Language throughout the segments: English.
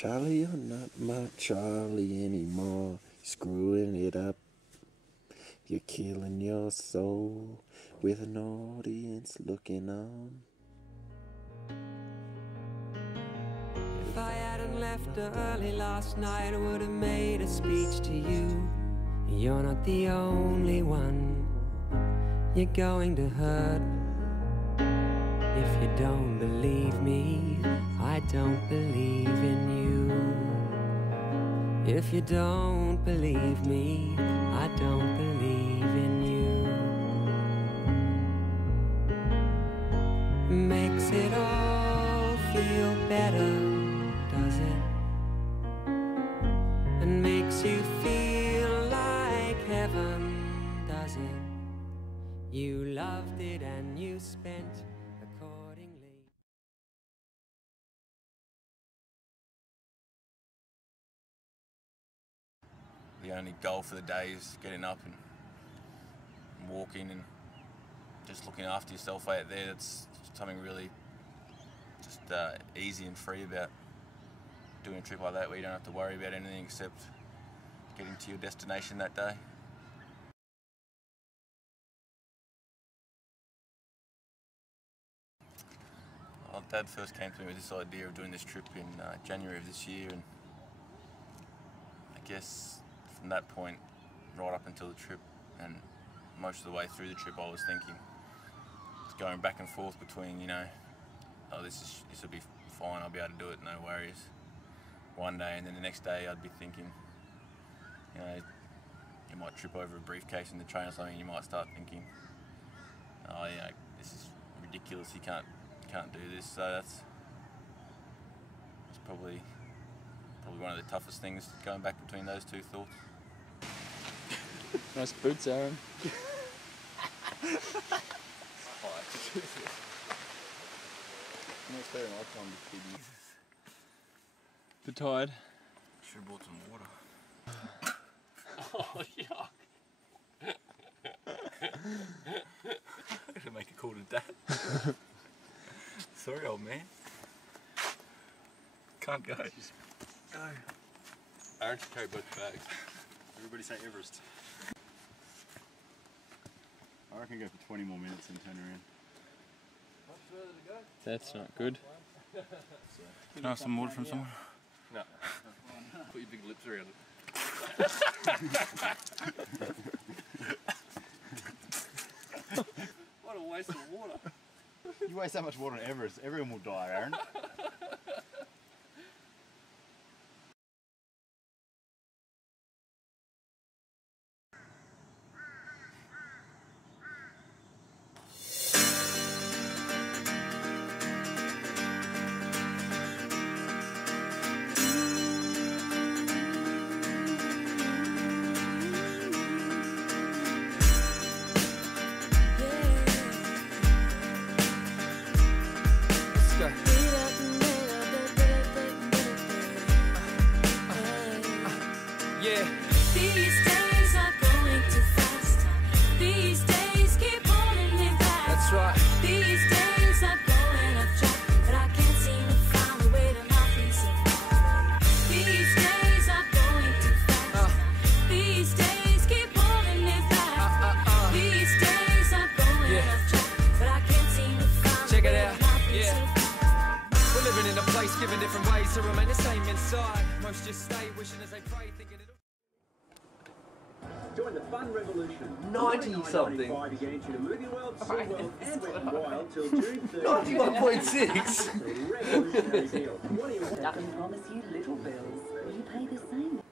Charlie, you're not my Charlie anymore. Screwing it up. You're killing your soul with an audience looking on. If I hadn't left early last night, I would have made a speech to you. You're not the only one you're going to hurt. If you don't believe me, I don't believe in you. If you don't believe me, I don't believe in you. Makes it all feel better, does it? And makes you feel like heaven, does it? You loved it and you spent accordingly. The only goal for the day is getting up and walking and just looking after yourself out there. That's something really just easy and free about doing a trip like that, where you don't have to worry about anything except getting to your destination that day. Well, Dad first came to me with this idea of doing this trip in January of this year, and I guess from that point right up until the trip and most of the way through the trip, I was thinking, just going back and forth between, you know, oh, this will be fine, I'll be able to do it, no worries, one day, and then the next day I'd be thinking, you know, you might trip over a briefcase in the train or something, and you might start thinking, oh yeah, this is ridiculous, you can't do this. So that's probably one of the toughest things, going back between those two thoughts. Nice boots, Aaron. The tide. Should have brought some water. Oh, yuck. I'm gonna make a call to Dad. Sorry, old man. Can't go. Just go. Aaron should carry both bags. Everybody say Everest. I reckon go for 20 more minutes and turn around. That's not good. Can I have some water from someone? No. Put your big lips around it. What a waste of water. You waste that much water on Everest, everyone will die, Aaron. These days are going too fast. These days keep holding me back. That's right. These days are going off track, but I can't seem to find a way to not be so far away. These days are going too fast. These days keep holding me back. These days are going off track, but I can't seem to find a way to not be so far. We're living in a place given different ways to remain the same inside. Most just stay wishing as they pray, thinking it'll. Join the fun revolution. 90-something. Again to the movie world, and Wet n Wild till June 30. 91.6. Revolutionary deal. What do you want? I can promise you little bills. Will you pay the same?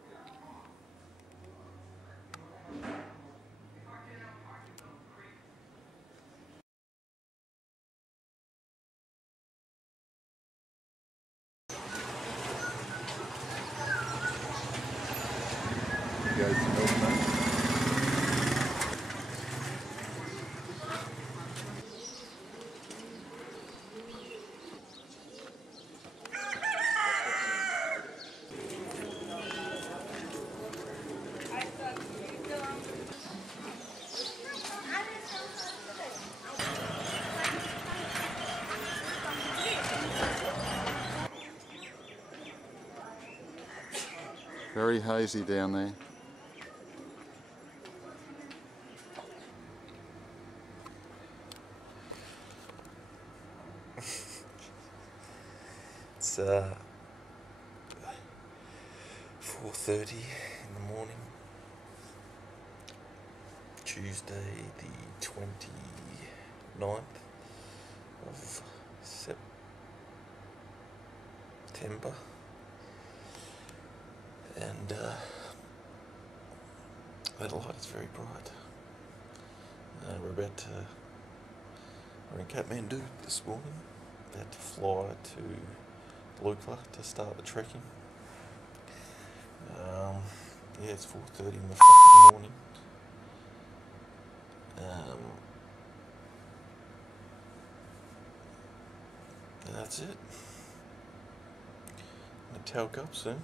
Very hazy down there. It's 4:30 in the morning, Tuesday the 29th of September, and that light is very bright. We're in Kathmandu this morning. We had to fly to Lukla to start the trekking. Yeah, it's 4:30 in the fucking morning. And that's it. I'm gonna talc up soon.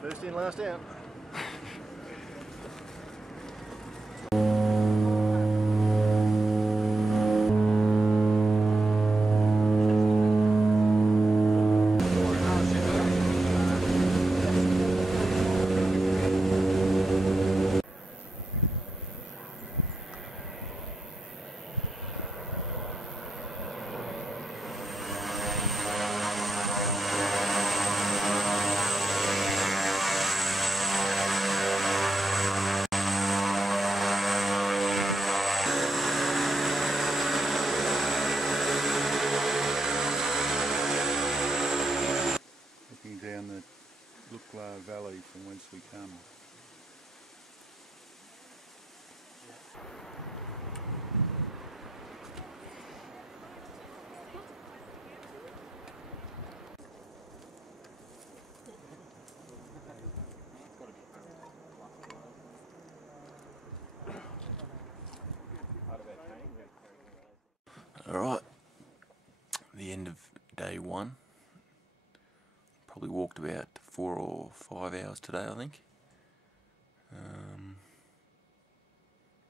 First in, last out. Down the Lukla Valley from whence we come. Alright, the end of day one. Probably walked about 4 or 5 hours today, I think.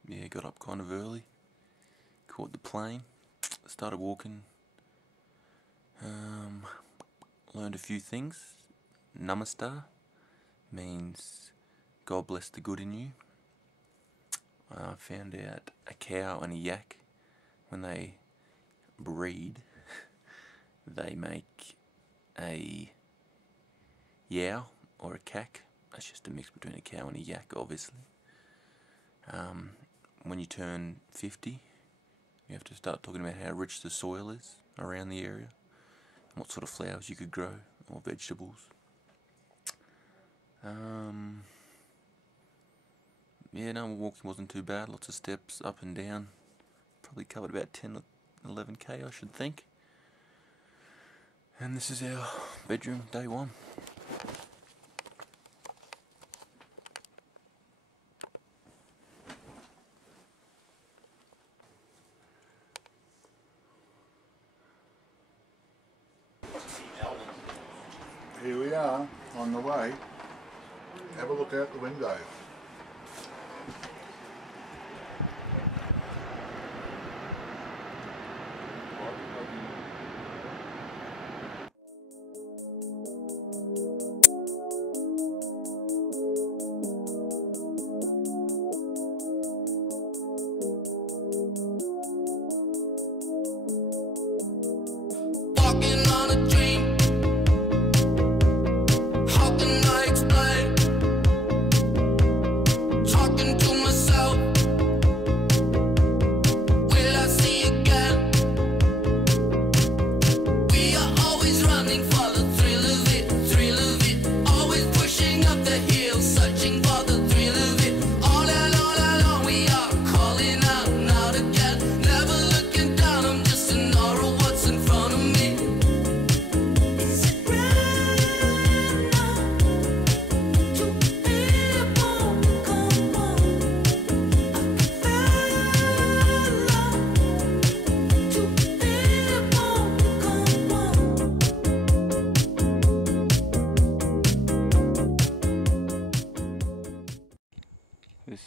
Yeah, got up kind of early, caught the plane, started walking, learned a few things. Namaste means God bless the good in you. Found out a cow and a yak, when they breed, they make a yow or a cack. That's just a mix between a cow and a yak, obviously. When you turn 50, you have to start talking about how rich the soil is around the area, and what sort of flowers you could grow, or vegetables. Yeah, no, walking wasn't too bad. Lots of steps up and down. Probably covered about 10 or 11k, I should think. And this is our bedroom, day one. Here we are, on the way. Have a look out the window.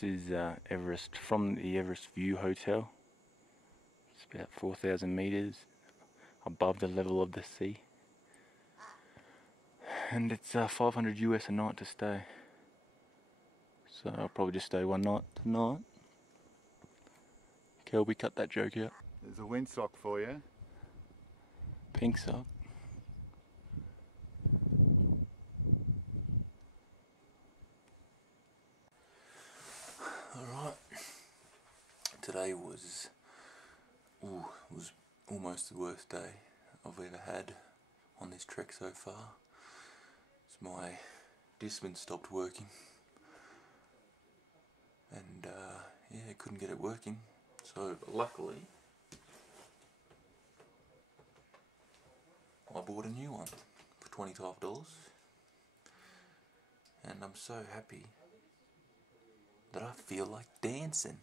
This is Everest, from the Everest View Hotel. It's about 4,000 meters above the level of the sea. And it's 500 US a night to stay. So I'll probably just stay one night tonight. Kelby, cut that joke out. There's a windsock for you. Pink sock. Alright. Today was almost the worst day I've ever had on this trek so far. My Discman stopped working, and yeah, I couldn't get it working, so luckily I bought a new one for $25, and I'm so happy that I feel like dancing.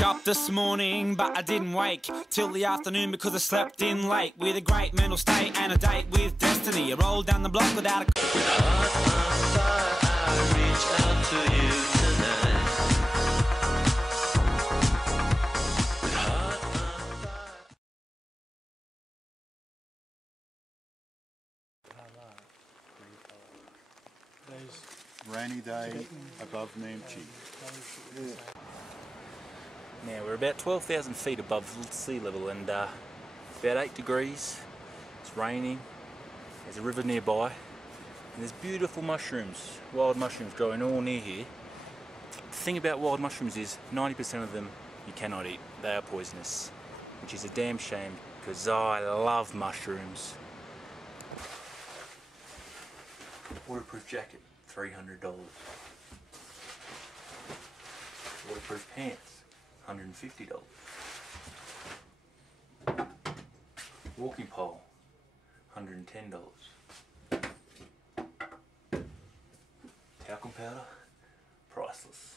Up this morning, but I didn't wake till the afternoon because I slept in late. With a great mental state and a date with destiny, I rolled down the block without a... With heart on fire, I reach out to you tonight. With heart on fire. Rainy day above Namchi. Now we're about 12,000 feet above sea level, and about 8 degrees. It's raining. There's a river nearby, and there's beautiful mushrooms, wild mushrooms growing all near here. The thing about wild mushrooms is 90% of them you cannot eat. They are poisonous, which is a damn shame because I love mushrooms. Waterproof jacket, $300. Waterproof pants, $150. Walking pole, $110. Talcum powder, priceless.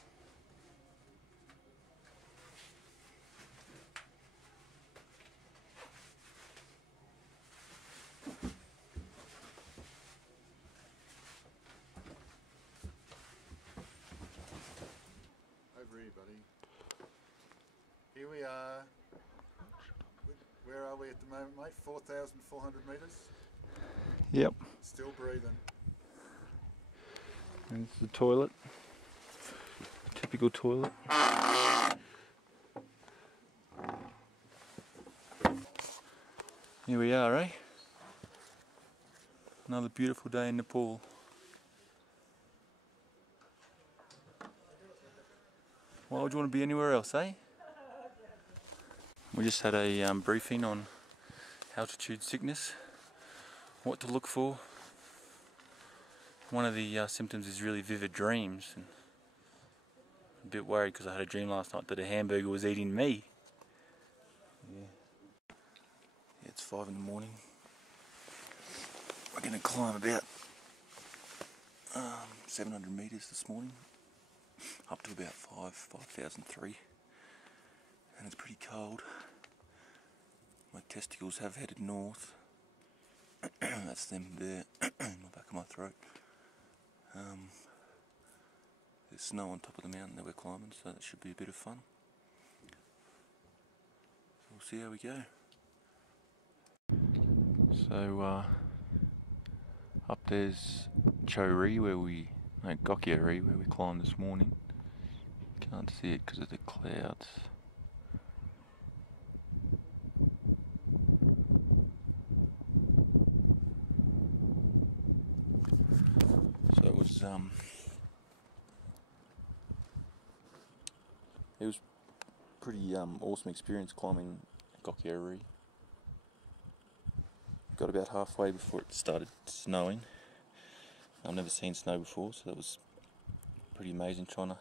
Over here, buddy. Here we are. Where are we at the moment, mate? 4,400 metres? Yep. Still breathing. And it's the toilet. Typical toilet. Here we are, eh? Another beautiful day in Nepal. Why would you want to be anywhere else, eh? We just had a briefing on altitude sickness, what to look for. One of the symptoms is really vivid dreams. And I'm a bit worried because I had a dream last night that a hamburger was eating me. Yeah, it's 5 in the morning. We're going to climb about 700 metres this morning, up to about 5,003, and it's pretty cold. My testicles have headed north. That's them there in the back of my throat. There's snow on top of the mountain that we're climbing, so that should be a bit of fun. So we'll see how we go. So up there's Chori, Gokyari, where we climbed this morning. Can't see it because of the clouds. So it was pretty awesome experience climbing Gokyari. Got about halfway before it started snowing. I've never seen snow before, so that was pretty amazing trying to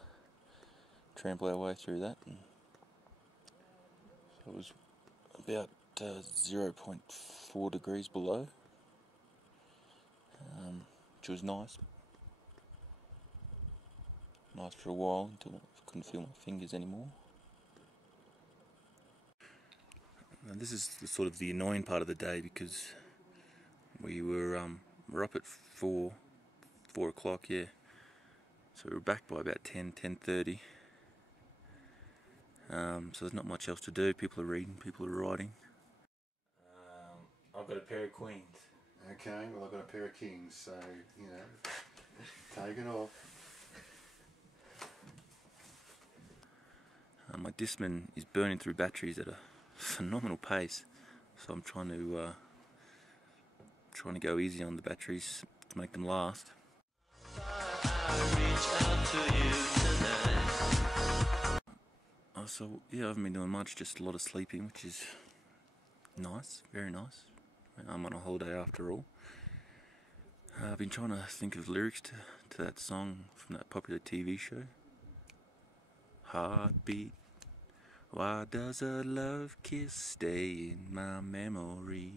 trample our way through that. And so it was about 0.4 degrees below, which was nice. nice for a while until I couldn't feel my fingers anymore. And this is sort of the annoying part of the day, because we're up at 4 o'clock, yeah. So we were back by about 10:30. So there's not much else to do. People are reading, people are writing. I've got a pair of queens. Okay, well I've got a pair of kings, so, you know, take it off. My Discman is burning through batteries at a phenomenal pace, so I'm trying to go easy on the batteries to make them last. So yeah, I haven't been doing much, just a lot of sleeping, which is nice, very nice. I'm on a holiday after all. I've been trying to think of lyrics to that song from that popular TV show. Heartbeat, why does a love kiss stay in my memory?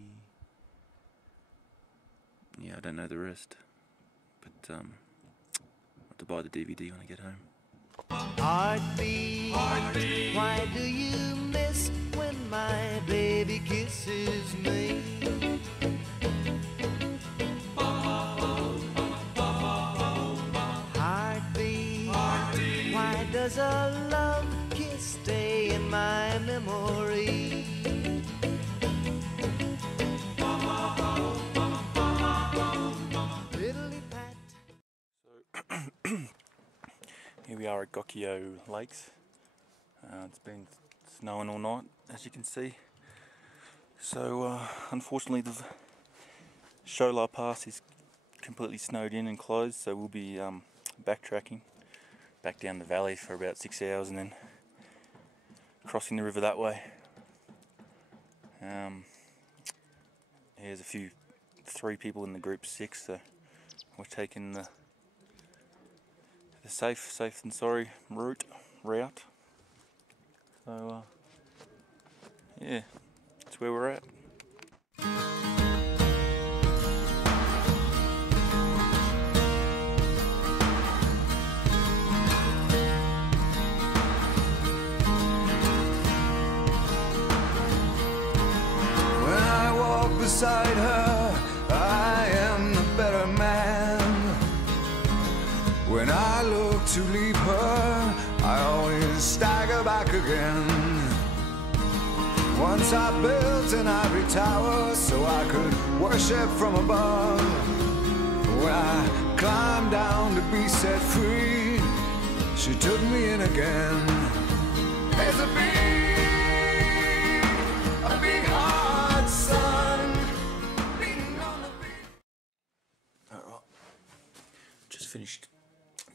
Yeah, I don't know the rest, but I'll have to buy the DVD when I get home. Heartbeat, heartbeat, why do you miss when my baby kisses me? Heartbeat, heartbeat, why does a love kiss stay in my memory? Here we are at Gokyo Lakes. It's been snowing all night, as you can see. So unfortunately the Sholar Pass is completely snowed in and closed, so we'll be backtracking back down the valley for about 6 hours and then crossing the river that way. There's three people in the group, 6, so we're taking the safe and sorry route. So yeah, that's where we're at. When I walk beside her, I am the better man. When I look to leave her, I always stagger back again. Once I built an ivory tower so I could worship from above. When I climbed down to be set free, she took me in again. There's a big hot sun beating on the beach. Alright, just finished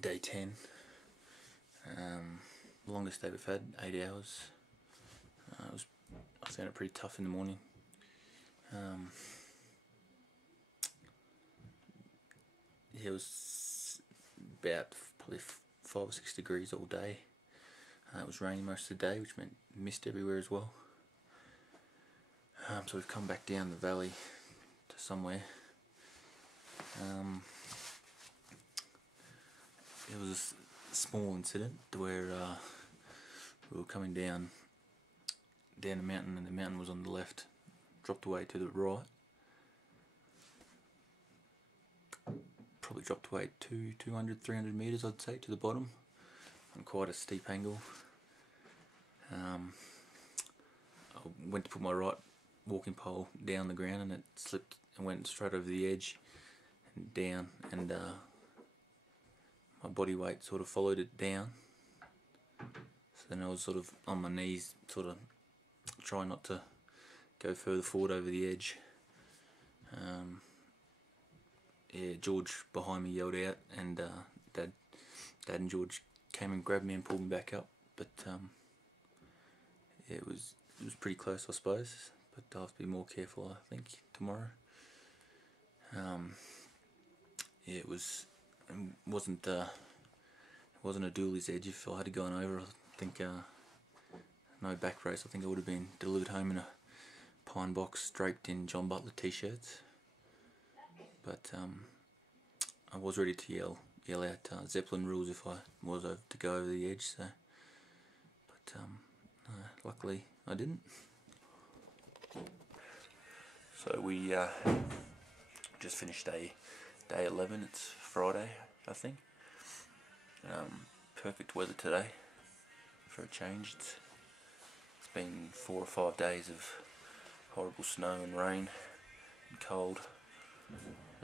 day 10. Longest day we've had, 8 hours. I found it pretty tough in the morning. It was about probably 5 or 6 degrees all day. It was raining most of the day, which meant mist everywhere as well. So we've come back down the valley to somewhere. It was a small incident where we were coming down a mountain, and the mountain was on the left, dropped away to the right. Probably dropped away 200-300 metres, I'd say, to the bottom, on quite a steep angle. I went to put my right walking pole down the ground, and it slipped and went straight over the edge and down, and my body weight sort of followed it down. So then I was sort of on my knees, sort of trying not to go further forward over the edge. Yeah, George behind me yelled out, and Dad and George came and grabbed me and pulled me back up. But yeah, it was pretty close, I suppose. But I'll have to be more careful, I think, tomorrow. Yeah, it wasn't a dually's edge. If I had gone over, I think no back brace, I think I would have been delivered home in a pine box draped in John Butler t-shirts. But I was ready to yell yell out Zeppelin rules if I was to go over the edge. So, but no, luckily I didn't. So we just finished day 11. It's Friday, I think. Perfect weather today for a change. It's been 4 or 5 days of horrible snow and rain and cold,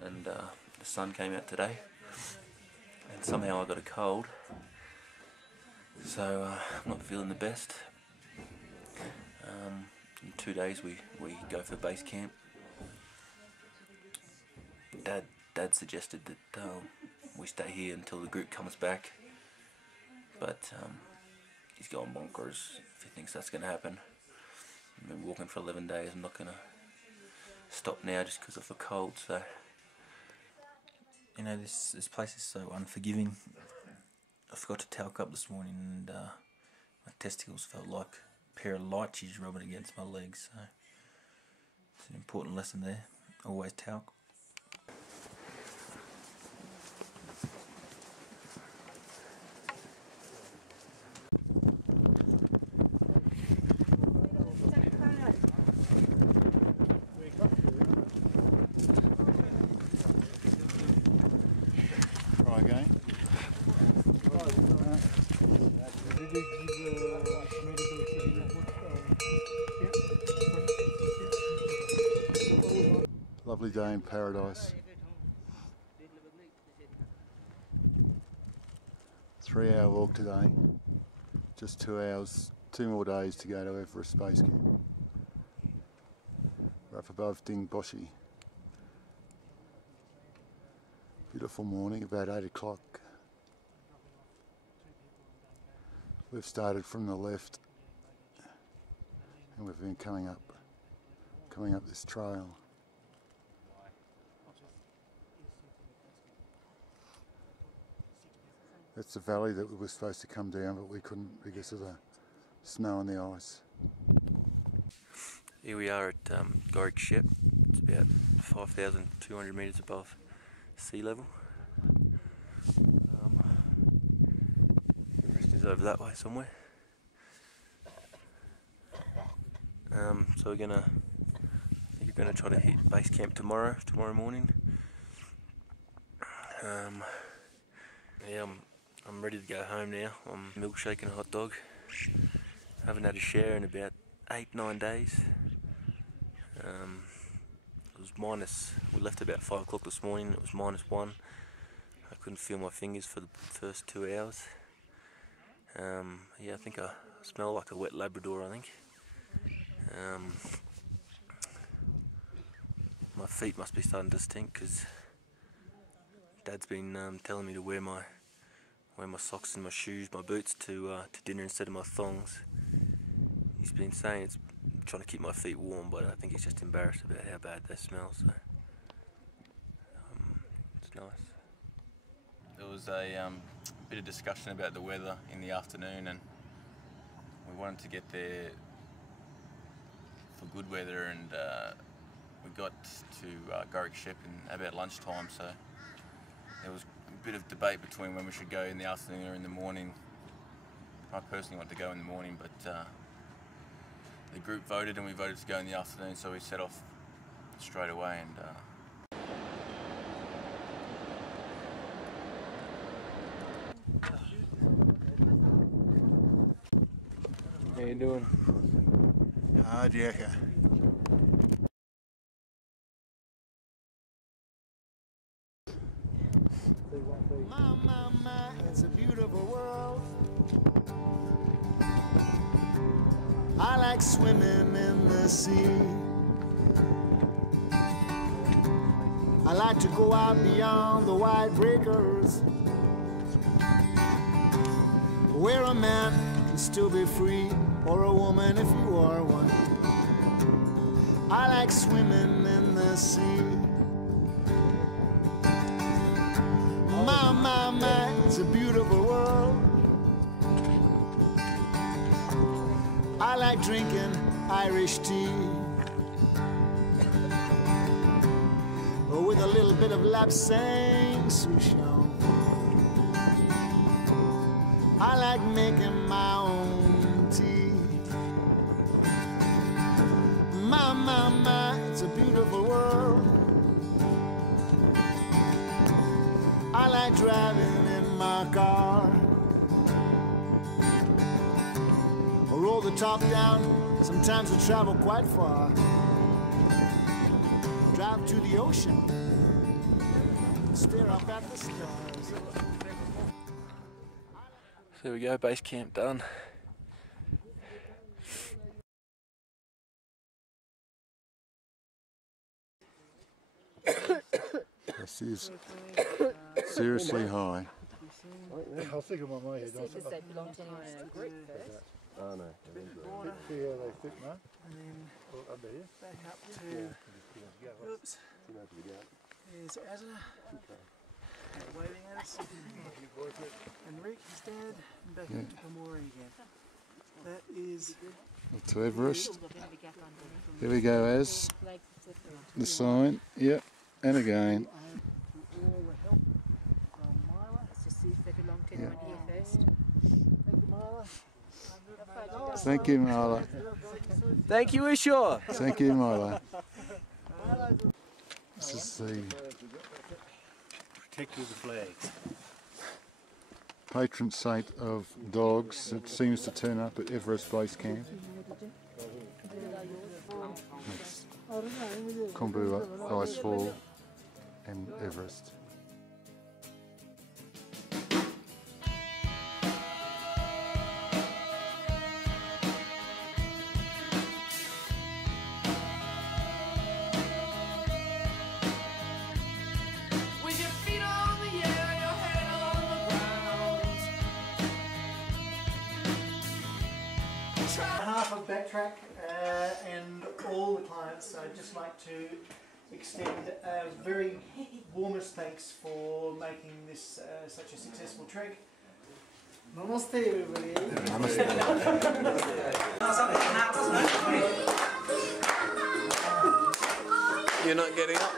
and the sun came out today, and somehow I got a cold, so I'm not feeling the best. In 2 days we go for base camp. Dad suggested that we stay here until the group comes back, but he's going bonkers if he thinks that's going to happen. I've been walking for 11 days. I'm not going to stop now just because of the cold. So, you know, this place is so unforgiving. I forgot to talc up this morning, and my testicles felt like a pair of light cheese rubbing against my legs. So it's an important lesson there. Always talc. Try again. Lovely day in paradise. 3-hour walk today. Just 2 hours, 2 more days to go to Everest Base Camp. We're up above Dingboshi. Beautiful morning, about 8 o'clock. We've started from the left and we've been coming up this trail. That's the valley that we were supposed to come down, but we couldn't because of the snow and the ice. Here we are at Gorik Shep. It's about 5,200 metres above sea level. Everest is over that way somewhere. So I think we're gonna try to hit base camp tomorrow morning. Yeah, I'm ready to go home now. I'm milkshake and a hot dog. I haven't had a shower in about 8-9 days. It was minus, we left about 5 o'clock this morning, it was -1. I couldn't feel my fingers for the first 2 hours. Yeah, I think I smell like a wet Labrador, I think. My feet must be starting to stink because Dad's been telling me to wear my socks and my shoes, my boots to dinner instead of my thongs. He's been saying it's trying to keep my feet warm, but I think he's just embarrassed about how bad they smell, so it's nice. There was a bit of discussion about the weather in the afternoon, and we wanted to get there for good weather, and we got to Gorik Shep about lunchtime, so there was a bit of debate between when we should go in the afternoon or in the morning. I personally want to go in the morning, but the group voted and we voted to go in the afternoon, so we set off straight away. And how you doing? Hard yakka. My, it's a beautiful world. I like swimming in the sea. I like to go out beyond the wide breakers, where a man can still be free, or a woman if you are one. I like swimming in the sea. My, it's a beautiful world. I like drinking Irish tea with a little bit of lapsang souchong. I like making my own tea. My, it's a beautiful world. I like driving in my car. I roll the top down, sometimes I travel quite far. Drive to the ocean, stare up at the stars. There we go, base camp done. This is seriously high. I'll think of my head. Because they belong to anyone in a group first. Oh no. See how they fit, mate? And then under here. back up to, oops, there's Azza, waving at us, and Rick, his dad, and back up to Pomori again. That is to Everest. There we go, as the sign, yep, and again. all the help from Myla. Let's just see if they belong to anyone here first. Thank you, Myla. Thank you, Marla. Thank you, Ishaw. Thank you, Marla. This is the Protect with the flags. patron saint of dogs that seems to turn up at Everest Base Camp. It's Kombu Icefall and Everest. With your feet on the air, your head on the ground. On behalf of Backtrack and all the clients, I'd just like to extend a very warmest thanks for making this such a successful trek. Namaste everybody. You're not getting up?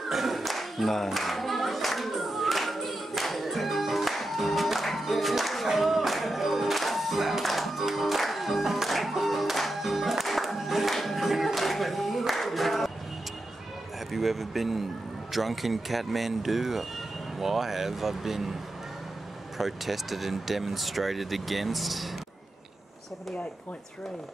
No. Have you ever been drunk in Kathmandu? Well, I have. I've been protested and demonstrated against. 78.3.